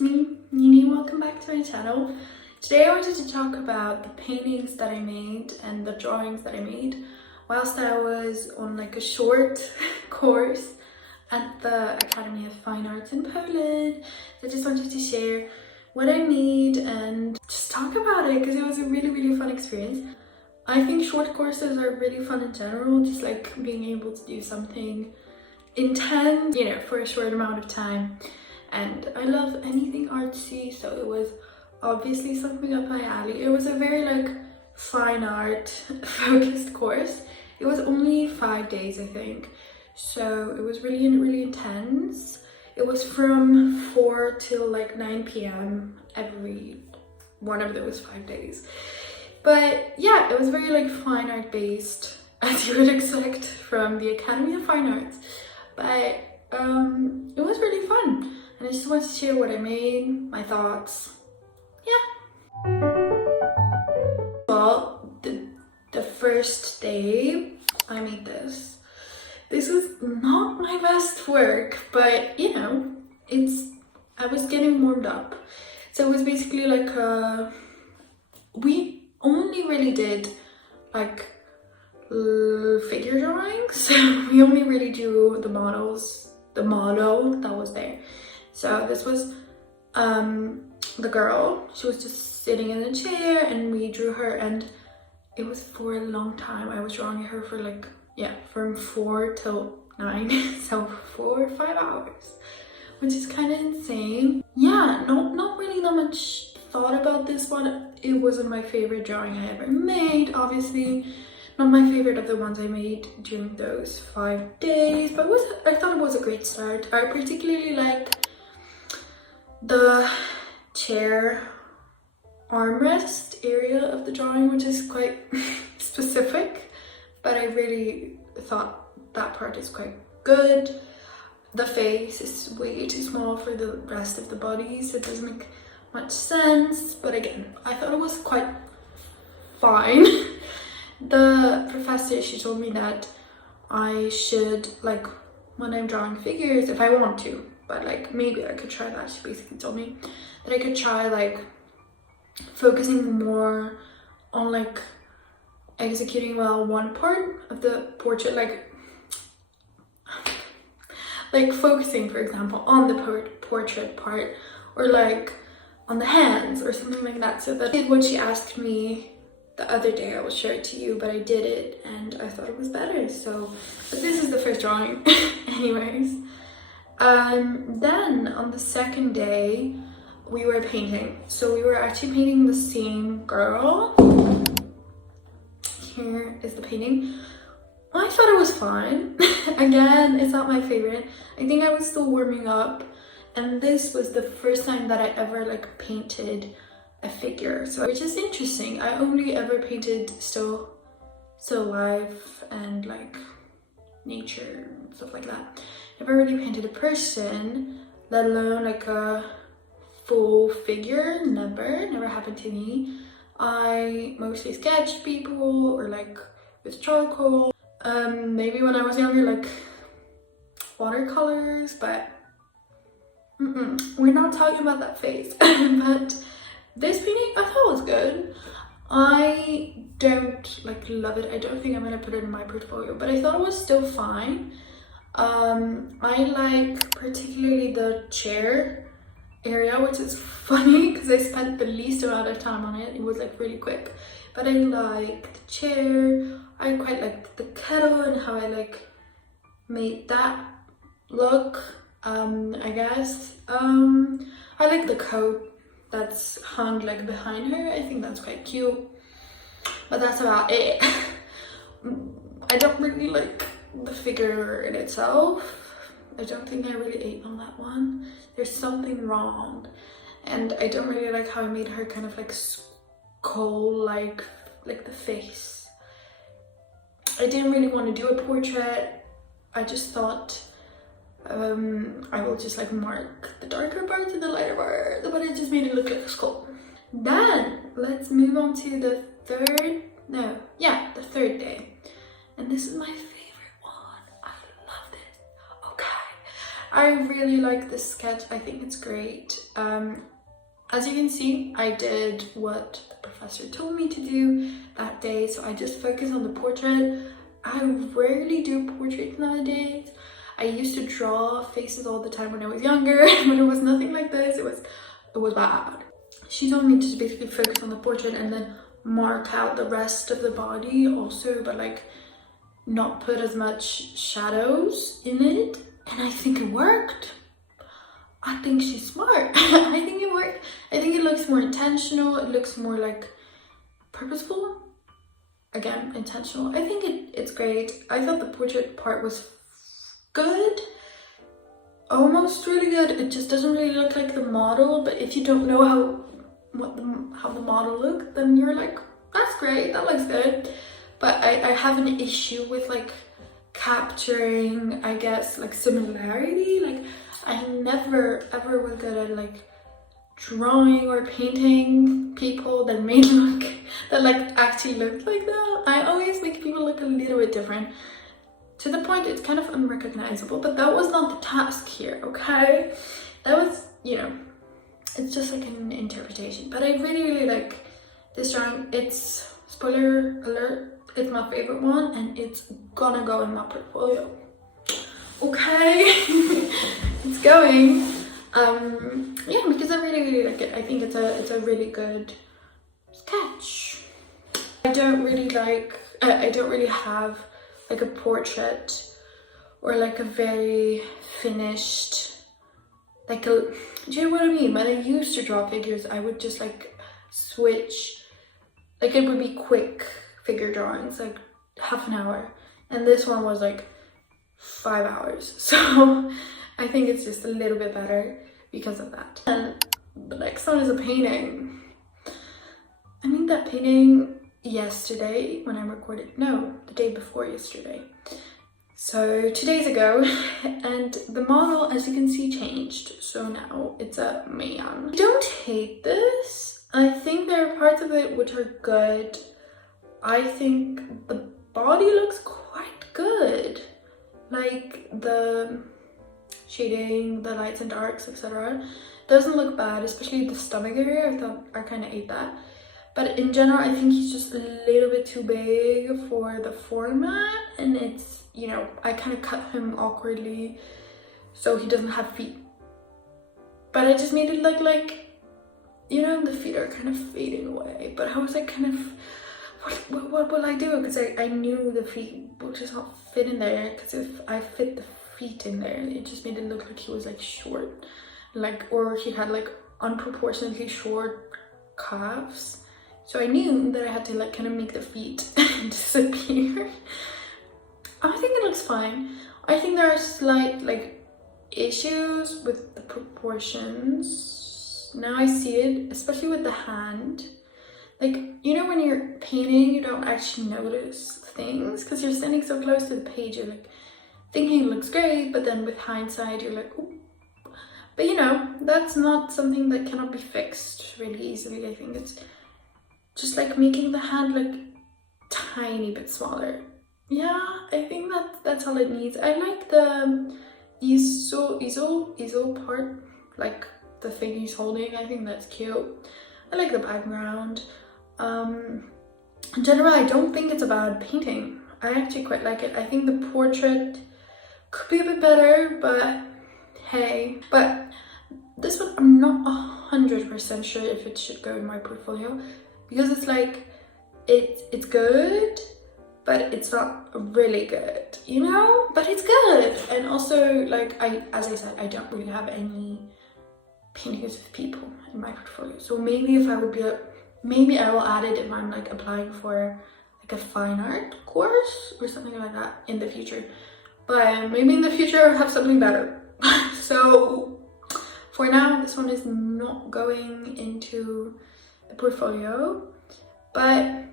it's me, Nini. Welcome back to my channel. Today I wanted to talk about the paintings that I made and the drawings that I made whilst I was on like a short course at the Academy of Fine Arts in Poland. So I just wanted to share what I made and just talk about it because it was a really fun experience. I think short courses are really fun in general, just like being able to do something intense, you know, for a short amount of time. And I love anything artsy, so it was obviously something up my alley. It was a very like fine art focused course. It was only 5 days, I think, so it was really intense. It was from 4 till like 9 p.m. every one of those 5 days. But yeah, it was very like fine art based, as you would expect from the Academy of Fine Arts. But it was really fun. And I just wanted to share what I made, my thoughts. Yeah. Well, the first day I made this. This was not my best work, but you know, I was getting warmed up. So it was basically like we only really did like figure drawings. So we only really drew the models, the model that was there. So this was the girl. She was just sitting in a chair and we drew her, and it was for a long time. I was drawing her for like, yeah, from 4 till 9, so 4 or 5 hours, which is kind of insane. Yeah, not really that much thought about this one. It wasn't my favorite drawing I ever made, obviously. Not my favorite of the ones I made during those 5 days, but I thought it was a great start. I particularly like the chair armrest area of the drawing, which is quite specific, but I really thought that part is quite good. The face is way too small for the rest of the body, so it doesn't make much sense, but again, I thought it was quite fine. The professor, she told me that I should, like, when I'm drawing figures, if I want to, but like maybe I could try that. She basically told me that I could try like focusing more on like executing well one part of the portrait, like focusing, for example, on the portrait part, or like on the hands or something like that. So that is what she asked me the other day. I will share it to you, but I did it and I thought it was better. So, but this is the first drawing anyways. Then on the second day we were painting. So we were actually painting the same girl. Here is the painting. I thought it was fine. Again, it's not my favorite. I think I was still warming up, and this was the first time that I ever like painted a figure, so which is interesting. I only ever painted still life and like nature and stuff like that. Never really painted a person, let alone like a full figure. Never happened to me. I mostly sketched people or like with charcoal. Maybe when I was younger, like watercolors, but we're not talking about that phase. But this painting I thought was good. I don't like love it. I don't think I'm gonna put it in my portfolio, but I thought it was still fine. I like particularly the chair area, which is funny because I spent the least amount of time on it. It was like really quick, but I like the chair. I quite like the kettle and how I like made that look. I guess I like the coat that's hung like behind her. I think that's quite cute, but that's about it. I don't really like the figure in itself. I don't think I really ate on that one. There's something wrong, and I don't really like how I made her kind of like skull like the face. I didn't really want to do a portrait. I just thought I will just like mark the darker parts and the lighter part, but it just made it look like a skull. Then let's move on to the third day, and this is my favorite one. I love this. Okay, I really like this sketch. I think it's great. As you can see, I did what the professor told me to do that day, so I just focus on the portrait. I rarely do portraits nowadays. I used to draw faces all the time when I was younger, but it was nothing like this. It was bad. She told me to basically focus on the portrait and then mark out the rest of the body also, but like not put as much shadows in it. And I think it worked. I think she's smart. I think it worked. I think it looks more intentional. It looks more like purposeful. Again, intentional. I think it's great. I thought the portrait part was good. Almost really good. It just doesn't really look like the model, but if you don't know how the model looked, then you're like, that's great, that looks good. But I have an issue with like capturing, I guess, like similarity. Like I never ever was good at like drawing or painting people that actually looked like that. I always make people look a little bit different, to the point it's kind of unrecognizable, but that was not the task here, okay? That was, you know, it's just like an interpretation. But I really like this drawing. It's, spoiler alert, it's my favorite one, and it's gonna go in my portfolio. Okay. It's going. Yeah, because I really like it. I think it's a really good sketch. I don't really have like a portrait or like a very finished, like do you know what I mean? When I used to draw figures, I would just like switch, like it would be quick figure drawings, like half an hour, and this one was like 5 hours. So I think it's just a little bit better because of that. And the next one is a painting. I made that painting yesterday when I recorded, no, the day before yesterday. So 2 days ago, and the model, as you can see, changed. So now it's a man. I don't hate this. I think there are parts of it which are good. I think the body looks quite good. Like the shading, the lights and darks, etc. Doesn't look bad, especially the stomach area. I thought I kind of ate that. But in general, I think he's just a little bit too big for the format, and it's, you know, I kind of cut him awkwardly so he doesn't have feet. But I just made it look like, you know, the feet are kind of fading away. But I was like kind of, what will I do? Because I knew the feet would just not fit in there, because if I fit the feet in there, it just made it look like he was like short, like, or he had like unproportionately short calves. So I knew that I had to like kind of make the feet disappear. I think it looks fine. I think there are slight like issues with the proportions. Now I see it, especially with the hand. Like, you know, when you're painting, you don't actually notice things because you're standing so close to the page. You're like thinking it looks great, but then with hindsight, you're like, ooh. But you know, that's not something that cannot be fixed really easily. I think it's just like making the hand look tiny bit smaller. Yeah, I think that's all it needs. I like the easel part, like the thing he's holding. I think that's cute. I like the background. In general, I don't think it's a bad painting. I actually quite like it. I think the portrait could be a bit better, but hey. But this one, I'm not 100% sure if it should go in my portfolio, because it's like, it's good, but it's not really good, you know? But it's good. And also, like, as I said, I don't really have any paintings of people in my portfolio. So maybe if I would be maybe I will add it if I'm like applying for like a fine art course or something like that in the future. But maybe in the future I'll have something better. So for now, this one is not going into the portfolio, but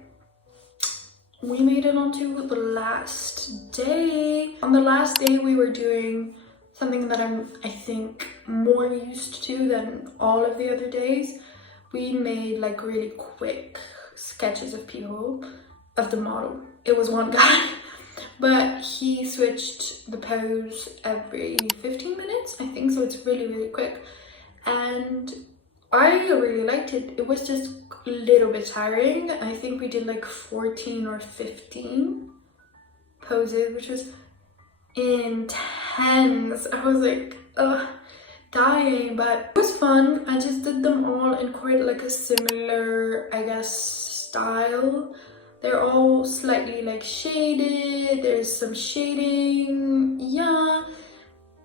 we made it onto the last day. On the last day, we were doing something that I think more used to than all of the other days. We made like really quick sketches of people, of the model. It was one guy, but he switched the pose every 15 minutes, I think, so it's really quick. And I really liked it. It was just a little bit tiring. I think we did like 14 or 15 poses, which was intense. I was like, ugh, dying, but it was fun. I just did them all in quite like a similar, I guess, style. They're all slightly like shaded. There's some shading, yeah.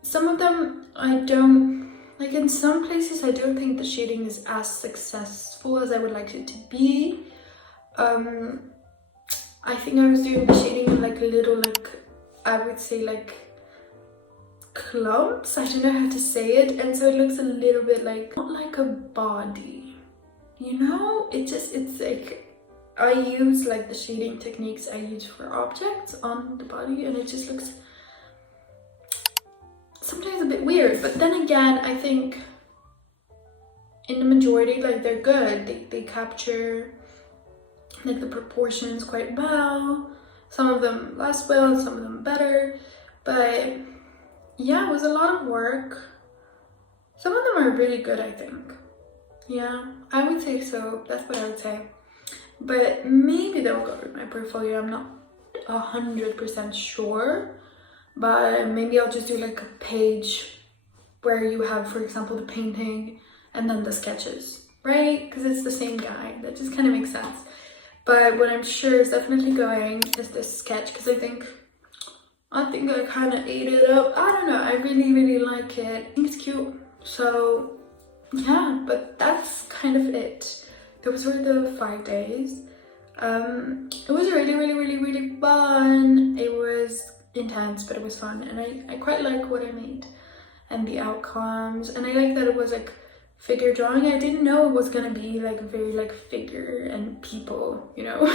Some of them I don't like. In some places I don't think the shading is as successful as I would like it to be. I think I was doing the shading in like little, like, I would say like clumps. I don't know how to say it, and so it looks a little bit like, not like a body, you know? It's like, I use like the shading techniques I use for objects on the body, and it just looks sometimes a bit weird. But then again, I think in the majority, like, they're good. They capture like the proportions quite well. Some of them less well, some of them better, but yeah, it was a lot of work. Some of them are really good, I think. Yeah, I would say so. That's what I would say. But maybe they'll go in my portfolio. I'm not 100% sure. But maybe I'll just do like a page where you have, for example, the painting and then the sketches, right? Because it's the same guy. That just kind of makes sense. But what I'm sure is definitely going is this sketch, because I think I kind of ate it up. I don't know. I really like it. I think it's cute. So yeah, but that's kind of it. Those were the 5 days. It was really fun. It was intense, but it was fun, and I quite like what I made and the outcomes, and I like that it was like figure drawing. I didn't know it was gonna be like very like figure and people, you know.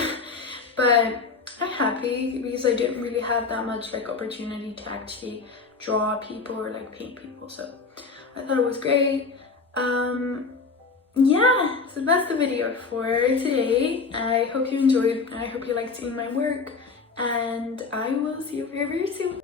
But I'm happy because I didn't really have that much like opportunity to actually draw people or like paint people, so I thought it was great. Yeah, so that's the video for today. I hope you enjoyed. I hope you liked seeing my work, and I will see you very soon.